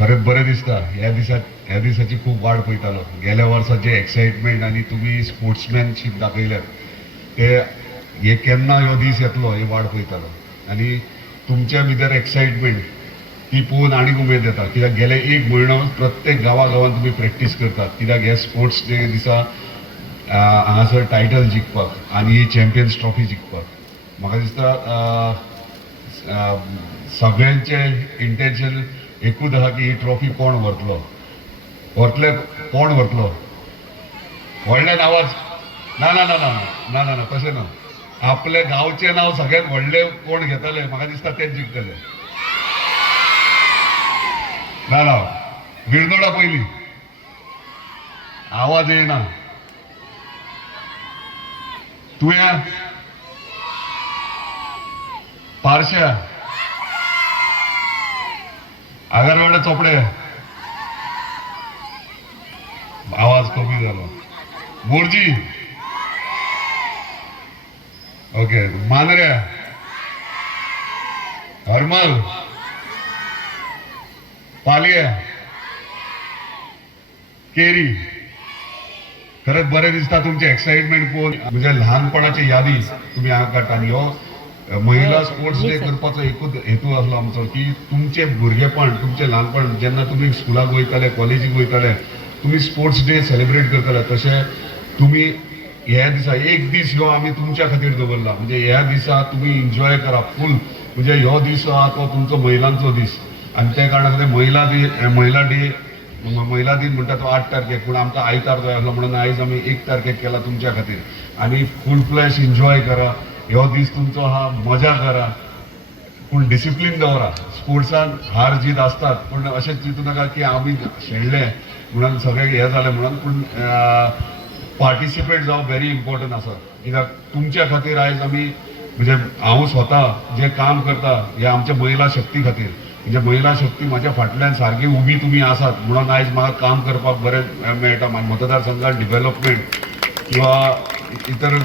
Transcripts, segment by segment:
खरेंच बरें दिसता ह्या दिसाची खूप वाट पळयतालो. गेल्या वर्सा जे एक्साइटमेंट आणि तुम्ही स्पोर्ट्समॅनशीप दाखयल्यात ते हे केन्ना ह्यो दीस येतलो ही वाट पळयतालो. आणि तुमच्या भितर एक्साइटमेंट ती पळोवन आनीक उमेद येता. कित्याक गेले एक म्हयनो प्रत्येक गांवागांवांत तुम्ही प्रॅक्टीस करतात. कित्याक हे स्पोर्ट्स डे दिसा हांगासर टायटल जिखपाक आनी ही चॅम्पियन्स ट्रॉफी जिखपाक. म्हाका दिसता सगळ्यांचे इंटेन्शन एकूच आहा की ही ट्रॉफी कोण व्हरतले कोण व्हरतलो. व्हडल्यान आवाज ना ना ना ना ना ना ना तशें ना. आपले गांवचें नांव सगळ्यात व्हडलें कोण घेतले म्हाका दिसता तेच जिखतले. ना ना विरनोडा पयलीं आवाज येना. तुया पारशा आगरवाडा चोपडे आवाज कमी झाला. मोरजी ओके. मांद्र्या हरमल पालया केरी. खरंच बरें दिसता तुमचे एक्साइटमेंट पळोवन. म्हणजे ल्हानपणाची यादी तुम्ही हांगा काडटा. आनी हो महिला स्पोर्ट्स डे करपाचो एकूच हेतू आसलो आमचो की तुमचे भुरगेपण तुमचे ल्हानपण जेन्ना तुमी स्कुलाक वयताले कॉलेजीक वयताले तुम्ही स्पोर्ट्स डे सेलिब्रेट करताले तशें तुमी ह्या दिसा एक दीस ह्यो आमी तुमच्या खातीर दवरला. म्हणजे ह्या दिसा तुमी एन्जॉय करा फूल. म्हणजे ह्यो दीस आहा तो तुमचो महिलांचो दीस. आनी त्या कारणान खातीर महिला दिन म्हणटा तो 8 तारखेक. पूण आमकां आयतार जाय आसलो म्हणून आयज आमी 1 तारखेक केला तुमच्या खातीर. आनी फूल फ्लॅश एन्जॉय करा. ह्यो दीस तुमचो हा मजा करा. पूण डिसिप्लीन दवरा. स्पोर्ट्सान हार जीत असतात पूण अशें चिंतू नाका की आमी शेणले म्हणून सगळें हें जालें म्हणून. पूण पार्टिसिपेट जावप व्हेरी इम्पॉर्टंट आसा. कित्याक तुमच्या खातीर आयज आमी म्हणजे हांव स्वता जे काम करता हे आमच्या महिला शक्ती खातीर. म्हणजे महिला शक्ती म्हाज्या फाटल्यान सारकी उबी तुमी आसात म्हणून आयज म्हाका काम करपाक बरें मेळटा. मतदारसंघात डिव्हलपमेंट किंवा इतर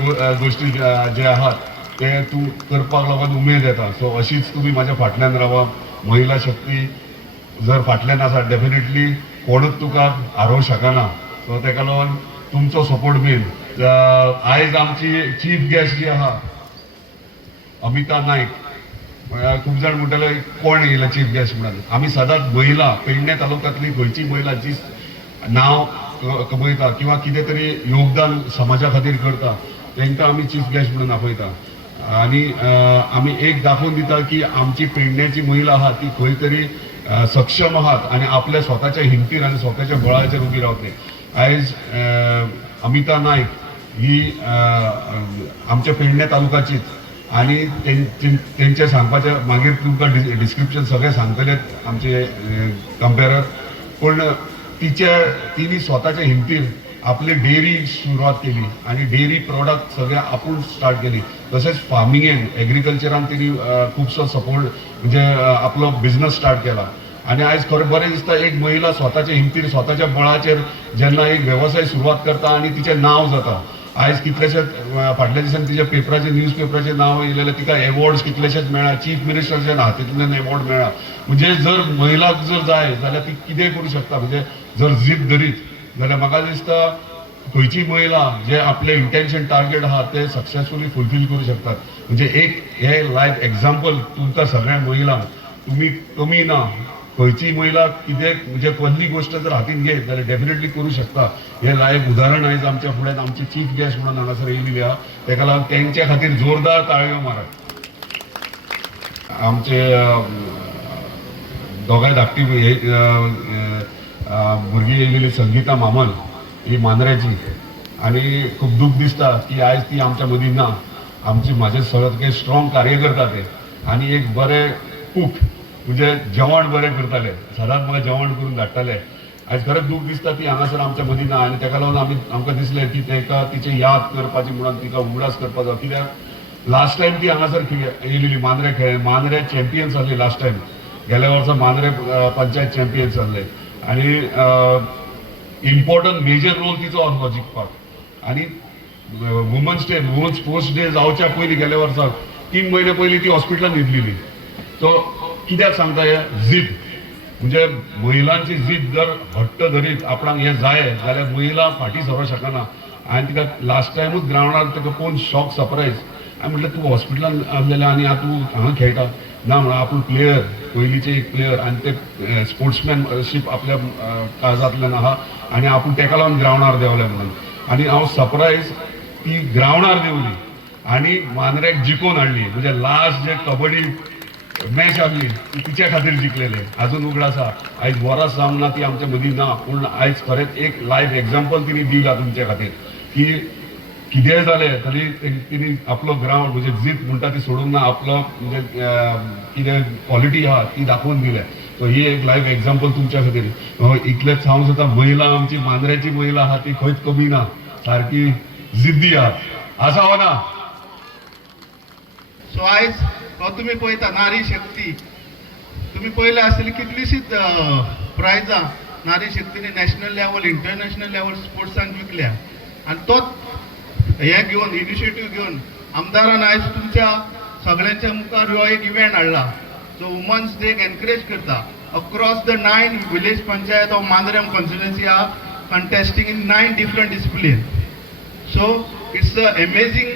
गोष्टी जे आहात ते तूं करपाक लागून उमेद येता. सो अशीच तुम्ही माझ्या फाटल्यान रावा. महिला शक्ती जर फाटल्यान आसा डेफिनेटली कोणूच तुका हारोवंक शकना. सो तेका लागून तुमचो सपोर्ट मेन. आयज आमची चीफ गेस्ट जी आहा अमिता नायक. खूप जाण म्हणटाले कोण येयला चीफ गेस्ट म्हणून. आमी सदांच महिला पेडणे तालुक्यांतली खंयची महिला जी नाव कमयता किंवा कितें तरी योगदान समाजा खातीर करता तांकां आमी चीफ गेस्ट म्हणून आपयता. आणि आम्ही एक दाखवून दिता की आमची पेडण्याची महिला आहात ती खंय तरी सक्षम आहात आणि आपल्या स्वतःच्या हिमतीर आणि स्वतःच्या बळाचेर उबी रावतली. आयज अमिता नायक ही आमच्या पेडणे तालुक्याचीच. आणि त्यांचे सांगपाचे मागीर तुमकां डिस्क्रिप्शन सगळे सांगतलेत आमचे कंपेरर. पण तिने स्वतःच्या हिमतीर आपली डेअरी सुरुवात केली आणि डेअरी प्रॉडक्ट सगळे आपूण स्टार्ट केली. तसेच फार्मिंगेन एग्रीकल्चरान तिने खूपसो सपोर्ट म्हणजे आपलो बिझनेस स्टार्ट केला. आणि आयज खरें बरें दिसता एक महिला स्वतःच्या हिमतीर स्वतःच्या बळाचेर जेन्ना एक वेवसाय सुरवात करता आणि तिचें नांव जाता. आयज कितलेशेच फाटल्या दिसांनी तिच्या पेपराचेर न्यूज पेपराचेर नांव येयलेलें. तिका एवॉर्ड्स कितलेशेच मेळ्ळा. चीफ मिनिस्टरच्या हातींतल्यान एवॉर्ड मेळ्ळा. म्हणजे जर महिलाक जर जाय जाल्यार ती कितेंय करूं शकता. म्हणजे जर जीद धरीत जाल्यार म्हाका दिसता खंयची महिला जे आपले इंटेन्शन टार्गेट आहा ते सक्सेसफुली फुलफील करू शकतात. म्हणजे एक हे लायव्ह एक्झाम्पल तुमकां सगळ्या महिलांक तुम्ही कमी ना. खंयची महिला कितें म्हणजे कसली गोष्ट जर हातीन घेत जाल्यार डेफिनेटली करू शकता. हे लायव्ह उदाहरण आयज आमच्या फुड्यान आमची चीफ गेस्ट म्हणून हांगासर येयलेली आहा. तेका लागून तेंच्या खातीर जोरदार ताळयो मारात. आमचे दोगांय धाकटी भुरगीं येयलेली संगीता मामन ही मांद्र्याची. आणि खूप दुःख दिसता की आयज ती आमच्या मदीं ना. आमचे म्हाजे सगळे स्ट्रॉंग कार्यकर्ता ते. आणि एक बरे कूक म्हणजे जेवण बरें करताले. सदांच म्हाका जेवण करून धाडटाले. आयज खरेंच दूख दिसता ती हांगासर आमच्या मदीं ना. आनी तेका लागून आमकां दिसलें की तेका तिचे याद करपाची म्हणून तिका उगडास करपाचो. कित्याक लास्ट टायम ती हांगासर येयलेली मांद्रे चॅम्पियन्स जाल्ली लास्ट टायम. गेल्या वर्सा मांद्रे पंचायत चॅम्पियन्स जाल्ले. आणि इम्पॉर्टंट मेजर रोल तिचो आसलो जिखपाक. आणि वुमन्स स्पोर्ट्स डे जावच्या पयलीं गेल्या वर्साक 3 महिने पयलीं ती हॉस्पिटलान न्हिदलेली. सो कित्याक सांगता हे जीद. म्हणजे महिलांची जीद जर हट्ट धरीत आपणाक हे जाय जाल्यार महिला फाटी सरो शकना. हांवें तिका लास्ट टायमूच ग्रावंडार ताका पळोवन शॉक सरप्रायज. हांवें म्हटलें तूं हॉस्पिटलान आसलेलें आनी आतां तूं हांगा खेळटा. ना म्हणून आपूण प्लेयर, पयलींचे एक प्लेयर आनी ते स्पोर्ट्समॅनशीप आपल्या काळजांतल्यान आहा आनी आपूण ताका लागून ग्रावंडार देंवले म्हणून. आनी हांव सरप्रायज ती ग्रावंडार देंवली आनी मांद्रेक जिखोवन हाडली. म्हणजे लास्ट जे कबड्डी मॅच आसली ती तिच्या खातीर जिखलेले. अजून उगड आसा. आयज वरां जावन ना ती आमच्या मदीं ना, पूण आयज खरेंच एक लायव्ह एक्झाम्पल तिणी दिला तुमच्या खातीर की कितेंय जालें तरी तिणी आपलो ग्रावंड म्हणजे जीत म्हणटा ती सोडूंक ना. आपलो म्हणजे कितें क्वॉलिटी आहा ती दाखोवन दिल्या. सो ही एक लायव्ह एक्झाम्पल तुमच्या खातीर. इतलेंच सांगूंक सोदता, महिला आमची मांद्रेची महिला आहा ती खंयच कमी ना, सारकी जिद्दी आहा. आसा हो ना? सो आयज तुम्ही पळयता नारी शक्ती. तुम्ही पळयलें आसतली कितलीशींच प्रायजां नारी शक्तीने नॅशनल लेवल इंटरनॅशनल लेवल स्पोर्ट्सांक जिखल्या. आनी तोच हे घेवन इनिशिएटीव घेवन आमदारान आयज तुमच्या सगळ्यांच्या मुखार हो एक इव्हेंट हाडला जो वुमन्स डेक एनकरेज करता. Across the 9 village panchayat of Mandrem constituency are contesting in 9 different disciplines. So it's an amazing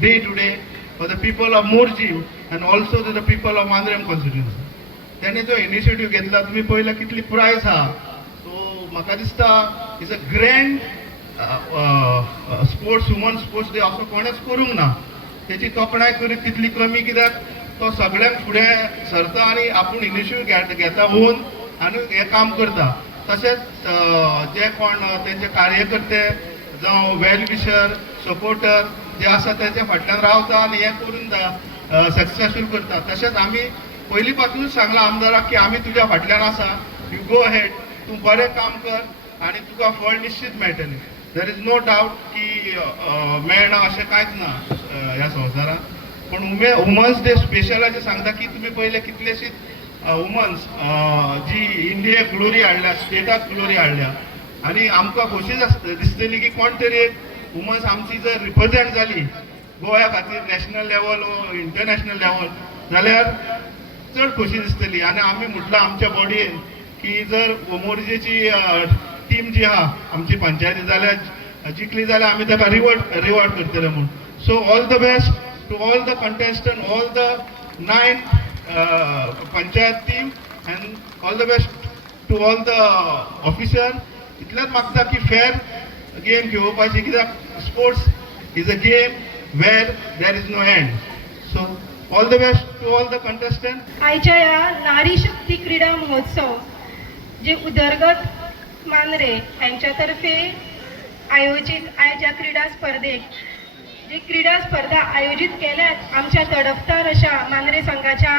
day today for the people of Morjim and also to the people of Mandrem constituency. त्याने जो initiative घेतला तुम्ही पळयला कितली prize आहा. So म्हाका दिसता is a grand sports woman sports day असो कोणेच करूंक ना. त्याची तोखणाय करीत तितली कमी, कित्याक तो सगळ्यांक फुडें सरता आनी आपूण इनिशिएटीव घेता होऊन आनी हे काम करता. तशेंच जे कोण तेंचे कार्यकर्ते जावं वेल विशर सपोर्टर जे आसा तेंच्या फाटल्यान रावता आनी हे करून सक्सेसफूल करता. तशेंच आमी पयलीं पासूनच सांगला आमदाराक की आमी तुज्या फाटल्यान आसा. यू गो हेड, तूं बरें काम कर आनी तुका फळ निश्चित मेळटलें. देर इज नो डावट की मेळना अशें कांयच ना ह्या संवसारांत. पूण वुमन्स डे स्पेशलाचें सांगता की तुमी पयले कितलेशीच वुमन्स जी इंडियेक ग्लोरी हाडल्या, स्टेटाक ग्लोरी हाडल्या आनी आमकां खोशी दिसतली की कोण तरी एक वुमन्स आमची जर रिप्रेझेंट जाली गोंया खातीर नॅशनल लेवल वा इंटरनॅशनल लेवल जाल्यार चड खोशी दिसतली. आनी आमी म्हटलां आमच्या बॉडयेन की जर मोरजेची टीम जी आहा आमची पंचायती जाल्यार जिखली जाल्यार आमी ताका रिवॉर्ड करतले म्हूण. So all the best to all the contestant, all the 9 panchayat team and all the best to all the officer. इतलेंच मागता की फेर गेम खेळोवपाची, कित्याक sports is a game where there is no end. So all the best to all the contestant. आयच्या ह्या नारी शक्ती क्रीडा महोत्सव जे उदरगत मांद्रे यांच्यातर्फे आयोजित आयच्या क्रीडा स्पर्धेक जी क्रीडा स्पर्धा आयोजित केल्यात आमच्या तडफदार अशा मांद्रे संघाच्या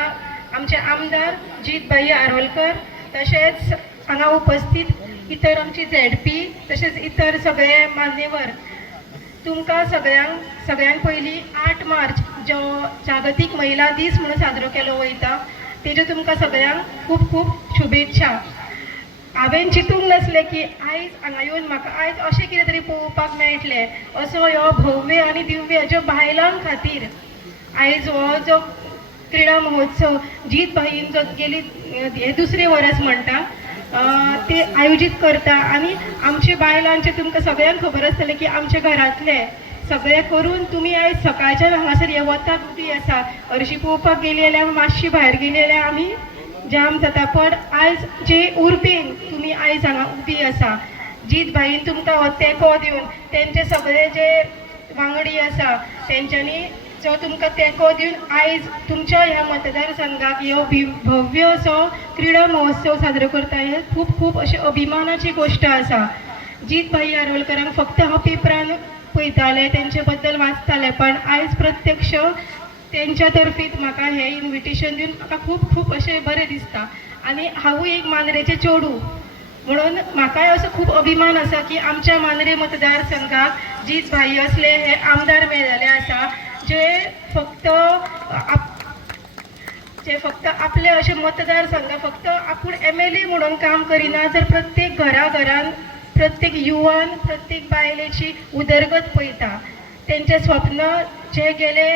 आमचे आमदार जितभाई आरोलकर, तसेच हांगा उपस्थित इतर आमची ZP तसेच इतर सगळे मान्यवर. तुमकां सगळ्यांक पयलीं 8 मार्च जो जागतीक महिला दीस म्हणून साजरो केलो वयता तेजे तुमकां सगळ्यांक खूब खूब शुभेच्छा. हांवें चिंतूंक नासलें की आयज हांगा येवन म्हाका आयज अशें कितें तरी पळोवपाक मेळटलें. असो हो भव्य आनी दिव्य ज्यो बायलां खातीर आयज हो जो क्रीडा महोत्सव जितभाईन जो गेली हे दुसरे वर्स म्हणटा ते आयोजीत करता. आनी आमचे बायलांचे तुमकां सगळ्यांक खबर आसतलें की आमच्या घरांतले सगळे करून तुमी आयज सकाळच्यान हांगासर हे वतात उबी आसा. हरशीं पळोवपाक गेली जाल्यार मातशी भायर गेली जाल्यार आमी जाम जाता. पण आयज जे उर्बेन तुमी आयज हांगा उबी आसा, जितभाईन तुमकां हो तेंको दिवन तेंचे सगळे जे वांगडी आसा तेंच्यांनी जो तुमकां तेंको दिवन आयज तुमच्या ह्या मतदारसंघाक ह्यो भव्य असो क्रीडा महोत्सव साजरो करता हे खूब खूब अशी अभिमानाची गोश्ट आसा. जितभाई आरोलकरांक फक्त हांव पेपरान पळयतालें तेंचे बद्दल वाचतालें, पण आयज प्रत्यक्ष तेंच्या तर्फीत म्हाका हें इन्विटेशन दिवन म्हाका खूब खूब अशें बरें दिसता. आनी हांवूय एक मांद्रेचें चेडूं म्हणून म्हाकाय असो खूब अभिमान आसा की आमच्या मांद्रे मतदारसंघाक जितभाई असले हे आमदार मेळिल्ले आसा जे फक्त आपले अशे मतदारसंघ फक्त आपूण MLA म्हणून काम करिना, जर प्रत्येक घरान प्रत्येक युवान प्रत्येक बायलेची उदरगत पळयता. तेंचे स्वप्न जे गेले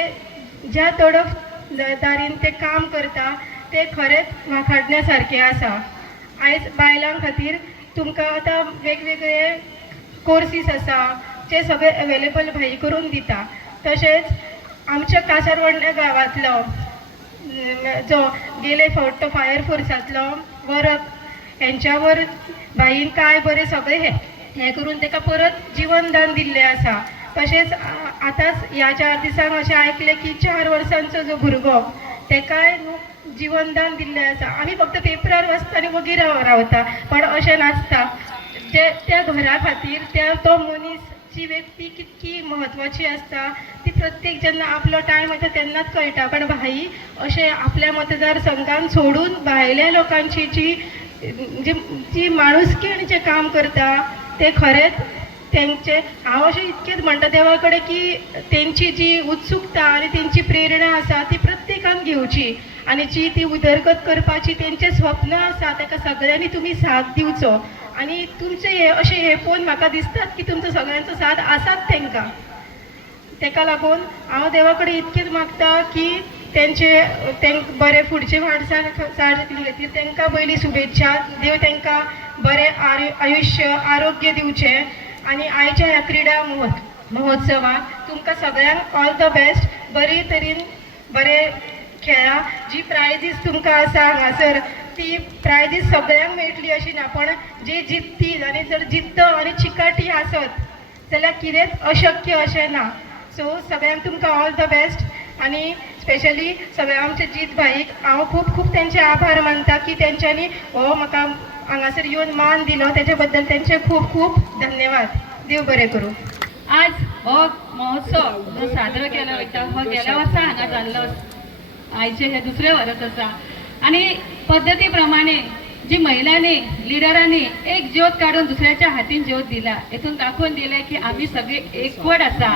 ज्या तडफ दारीन ते काम करता ते खरेंच वाखाडण्यासारखे आसा. आयज बायलां खातीर तुमकां आतां वेगवेगळे कोर्सीस आसा जे सगळे अवेलेबल भाई करून दिता. तशेंच आमच्या कासारवडण्या गांवांतलो जो गेले फावट तो फायर फोर्सांतलो वर्क हेंच्या भाईन काय बरें सगळें हें करून ताका परत जिवनदान दिल्लें आसा. तशेंच आतांच ह्या 4 दिसांक अशें आयकलें की 4 वर्सांचो जो भुरगो ताकाय जिवनदान दिल्लें आसा. आमी फक्त पेपरार वाचता आनी वगीर रावता, पण अशें नासता. जे त्या घरा खातीर तो मनीस जी व्यक्ती कितकी म्हत्वाची आसता ती प्रत्येक जेन्ना आपलो टायम येता तेन्नाच कळटा. पण भाई अशें आपल्या मतदारसंघान सोडून भायल्या लोकांची जी माणुसकीण जें काम करता ते खरेंच तेंचे हांव अशें इतकेंच म्हणटा देवा कडेन की तेंची जी उत्सुकता आनी तेंची प्रेरणा आसा ती प्रत्येकान घेवची, आनी जी ती उदरगत करपाची तेंचें स्वप्न आसा ताका सगळ्यांनी तुमी साथ दिवचो. आनी तुमचे हे पळोवन म्हाका दिसतात की तुमचो सगळ्यांचो साथ आसात तेंकां. ताका लागून हांव देवा कडेन इतकेंच मागता की तेंक बरे फुडचे वाटचाल खातीर तांकां पयली शुभेच्छा. देव तांकां बरें आयुश्य आरोग्य दिवचें. आनी आयच्या ह्या क्रिडा महोत्सवाक तुमकां सगळ्यांक ऑल द बेस्ट. बरे तरेन बरे खेळा. जी प्रायजीस तुमकां आसा हांगासर ती प्रायजीस सगळ्यांक मेळटली अशी ना, पण जे जिखतील आनी जर जिद्द आनी चिकाटी आसत जाल्यार कितेंच अशक्य अशें ना. सो सगळ्यांक तुमकां ऑल द बेस्ट. आनी स्पेशली सगळ्या आमच्या जीत भाईक हांव खूब खूब तेंचे आभार मानता की तेंच्यांनी हो म्हाका हांगासर येवन मान दिलो, तेच्या बद्दल तेंचे खूब खूब धन्यवाद. देव बरें करूं. आज हो महोत्सव जो साजरो केला वयता हो गेल्या वर्सा हांगा जाल्लो. आयचे हे दुसरे वर्स आसा आनी पद्दती प्रमाणे जी महिलांनी लिडरांनी एक ज्योत काढून दुसऱ्याच्या हातीन ज्योत दिला, हेतून दाखवून दिले की आम्ही सगळे एकवट आसा.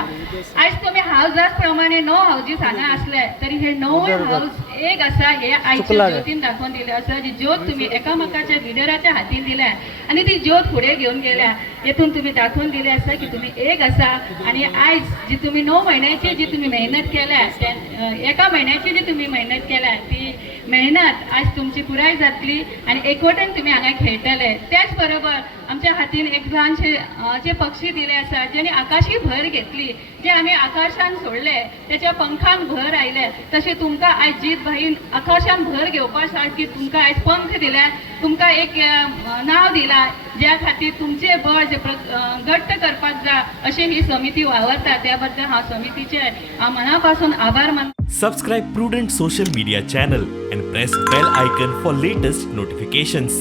आयज तुम्ही हाऊजास प्रमाणे 9 हाऊजीस हांगा असले तरी हे 9 हाऊस एक आसा हे आयच्या ज्योतीन दाखवून दिले आसा. जी ज्योत तुम्ही एकामेकाच्या लिडराच्या हातीन दिल्या आणि ती ज्योत पुढे घेऊन गेल्या, हेतून तुम्ही दाखवून दिले आसा की तुम्ही एक आसा. आणि आयज जी तुम्ही 9 महिन्याची जी तुम्ही मेहनत केल्या, एका महिन्याची जी तुम्ही मेहनत केल्या ती मेहनत आज तुमची पुराय जातली आणि एकवटान तुम्ही हांगा खेळटले. त्याच बरोबर आमच्या हातीन एक ल्हानशे जे पक्षी दिले आसा ज्यांनी आकाशी भर घेतली, जे आम्ही आकाशान सोडले त्याच्या पंखान भर आयले, तसे तुमकां आयज जीत भाईन आकाशान भर घेवपा सारकी तुमकां आयज पंख दिल्या, तुमकां एक नाव दिला ज्या खातीर तुमचे बळ जे घट्ट करपाक जा अशी ही समिती वावरता. त्या बद्दल हांव समितीचे हांव मनापासून आभार मानता. Subscribe Prudent social media channel and press bell icon for latest notifications.